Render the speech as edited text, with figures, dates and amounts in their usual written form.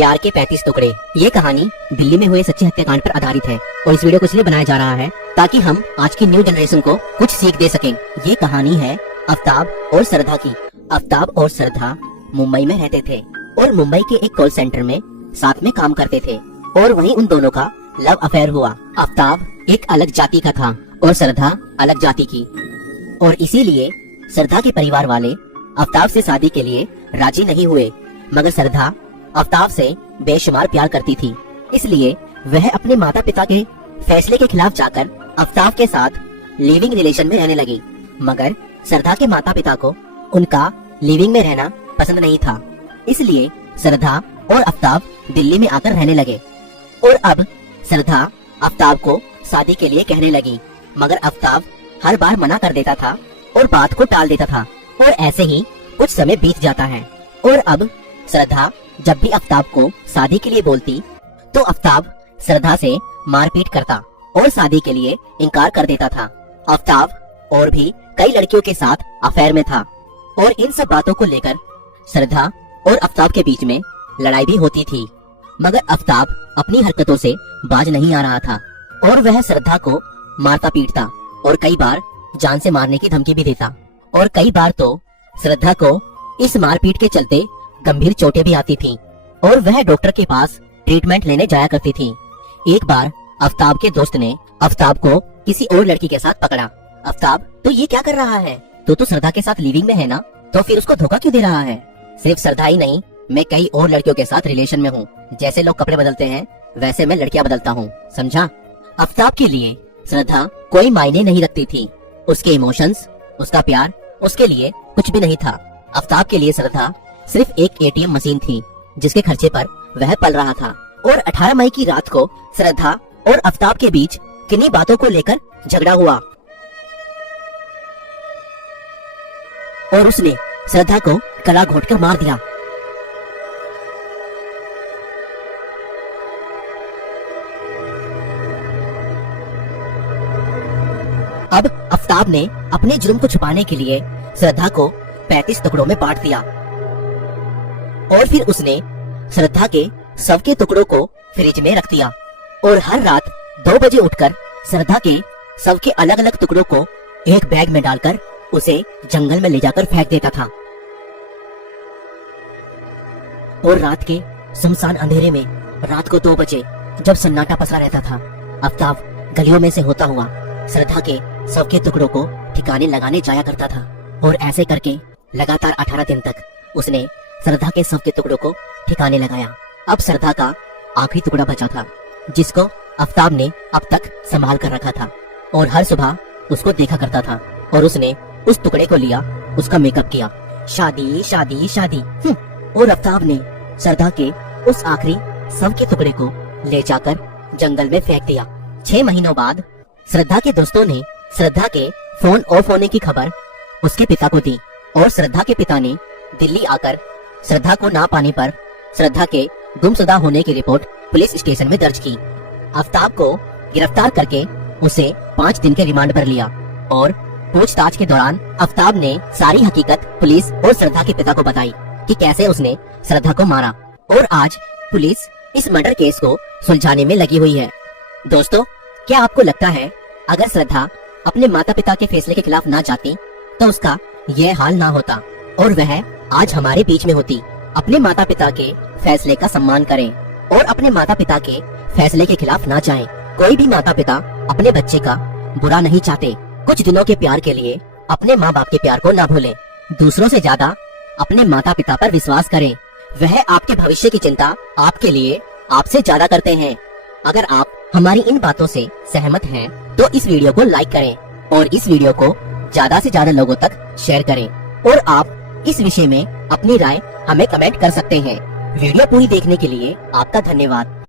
प्यार के 35 टुकड़े। ये कहानी दिल्ली में हुए सच्चे हत्याकांड पर आधारित है और इस वीडियो को इसलिए बनाया जा रहा है ताकि हम आज की न्यू जनरेशन को कुछ सीख दे सकें। ये कहानी है आफ्ताब और श्रद्धा की। आफ्ताब और श्रद्धा मुंबई में रहते थे और मुंबई के एक कॉल सेंटर में साथ में काम करते थे और वहीं उन दोनों का लव अफेयर हुआ। आफ्ताब एक अलग जाति का था और श्रद्धा अलग जाति की, और इसीलिए श्रद्धा के परिवार वाले आफ्ताब से शादी के लिए राजी नहीं हुए। मगर श्रद्धा आफ्ताब से बेशुमार प्यार करती थी, इसलिए वह अपने माता पिता के फैसले के खिलाफ जाकर आफ्ताब के साथ लिविंग रिलेशन में रहने लगी। मगर श्रद्धा के माता पिता को उनका लिविंग में रहना पसंद नहीं था, इसलिए श्रद्धा और आफ्ताब दिल्ली में आकर रहने लगे। और अब श्रद्धा आफ्ताब को शादी के लिए कहने लगी, मगर आफ्ताब हर बार मना कर देता था और बात को टाल देता था। और ऐसे ही कुछ समय बीत जाता है और अब श्रद्धा जब भी आफ्ताब को शादी के लिए बोलती तो आफ्ताब श्रद्धा से मारपीट करता और शादी के लिए इनकार कर देता था। आफ्ताब और भी कई लड़कियों के साथ अफेयर में था और इन सब बातों को लेकर श्रद्धा और आफ्ताब के बीच में लड़ाई भी होती थी। मगर आफ्ताब अपनी हरकतों से बाज नहीं आ रहा था और वह श्रद्धा को मारता पीटता और कई बार जान से मारने की धमकी भी देता। और कई बार तो श्रद्धा को इस मारपीट के चलते गंभीर चोटें भी आती थीं और वह डॉक्टर के पास ट्रीटमेंट लेने जाया करती थी। एक बार आफ्ताब के दोस्त ने आफ्ताब को किसी और लड़की के साथ पकड़ा। आफ्ताब, तो ये क्या कर रहा है? तो श्रद्धा के साथ लिविंग में है ना, तो फिर उसको धोखा क्यों दे रहा है? सिर्फ श्रद्धा ही नहीं, मैं कई और लड़कियों के साथ रिलेशन में हूँ। जैसे लोग कपड़े बदलते हैं वैसे मैं लड़कियां बदलता हूँ, समझा? आफ्ताब के लिए श्रद्धा कोई मायने नहीं रखती थी। उसके इमोशंस, उसका प्यार उसके लिए कुछ भी नहीं था। आफ्ताब के लिए श्रद्धा सिर्फ एक एटीएम मशीन थी जिसके खर्चे पर वह पल रहा था। और 18 मई की रात को श्रद्धा और आफ्ताब के बीच किन्हीं बातों को लेकर झगड़ा हुआ और उसने श्रद्धा को गला घोंटकर मार दिया। अब आफ्ताब ने अपने जुर्म को छुपाने के लिए श्रद्धा को 35 टुकड़ों में बांट दिया और फिर उसने श्रद्धा के शव के टुकड़ों को फ्रिज में रख दिया और हर रात 2 बजे उठकर श्रद्धा के शव के अलग अलग टुकड़ों को एक बैग में डालकर उसे जंगल में ले जाकर फेंक देता था। और रात के सुनसान अंधेरे में रात को 2 बजे जब सन्नाटा पसरा रहता था, आफ्ताब गलियों में से होता हुआ श्रद्धा के शव के टुकड़ों को ठिकाने लगाने जाया करता था। और ऐसे करके लगातार 18 दिन तक उसने श्रद्धा के शव के टुकड़ों को ठिकाने लगाया। अब श्रद्धा का आखिरी टुकड़ा बचा था जिसको आफ्ताब ने अब तक संभाल कर रखा था और हर सुबह उसको देखा करता था। और उसने उस टुकड़े को लिया, उसका मेकअप किया, शादी शादी शादी। और आफ्ताब ने श्रद्धा के उस आखिरी शव के टुकड़े को ले जाकर जंगल में फेंक दिया। 6 महीनों बाद श्रद्धा के दोस्तों ने श्रद्धा के फोन ऑफ होने की खबर उसके पिता को दी और श्रद्धा के पिता ने दिल्ली आकर श्रद्धा को ना पाने पर श्रद्धा के गुमशुदा होने की रिपोर्ट पुलिस स्टेशन में दर्ज की। आफ्ताब को गिरफ्तार करके उसे 5 दिन के रिमांड पर लिया और पूछताछ के दौरान आफ्ताब ने सारी हकीकत पुलिस और श्रद्धा के पिता को बताई कि कैसे उसने श्रद्धा को मारा। और आज पुलिस इस मर्डर केस को सुलझाने में लगी हुई है। दोस्तों, क्या आपको लगता है अगर श्रद्धा अपने माता पिता के फैसले के खिलाफ ना जाती तो उसका यह हाल ना होता और वह आज हमारे बीच में होती? अपने माता पिता के फैसले का सम्मान करें और अपने माता पिता के फैसले के खिलाफ ना जाएं। कोई भी माता पिता अपने बच्चे का बुरा नहीं चाहते। कुछ दिनों के प्यार के लिए अपने माँ बाप के प्यार को ना भूलें। दूसरों से ज्यादा अपने माता पिता पर विश्वास करें। वह आपके भविष्य की चिंता आपके लिए आपसे ज्यादा करते हैं। अगर आप हमारी इन बातों से सहमत हैं तो इस वीडियो को लाइक करें और इस वीडियो को ज्यादा से ज्यादा लोगों तक शेयर करें। और आप इस विषय में अपनी राय हमें कमेंट कर सकते हैं। वीडियो पूरी देखने के लिए आपका धन्यवाद।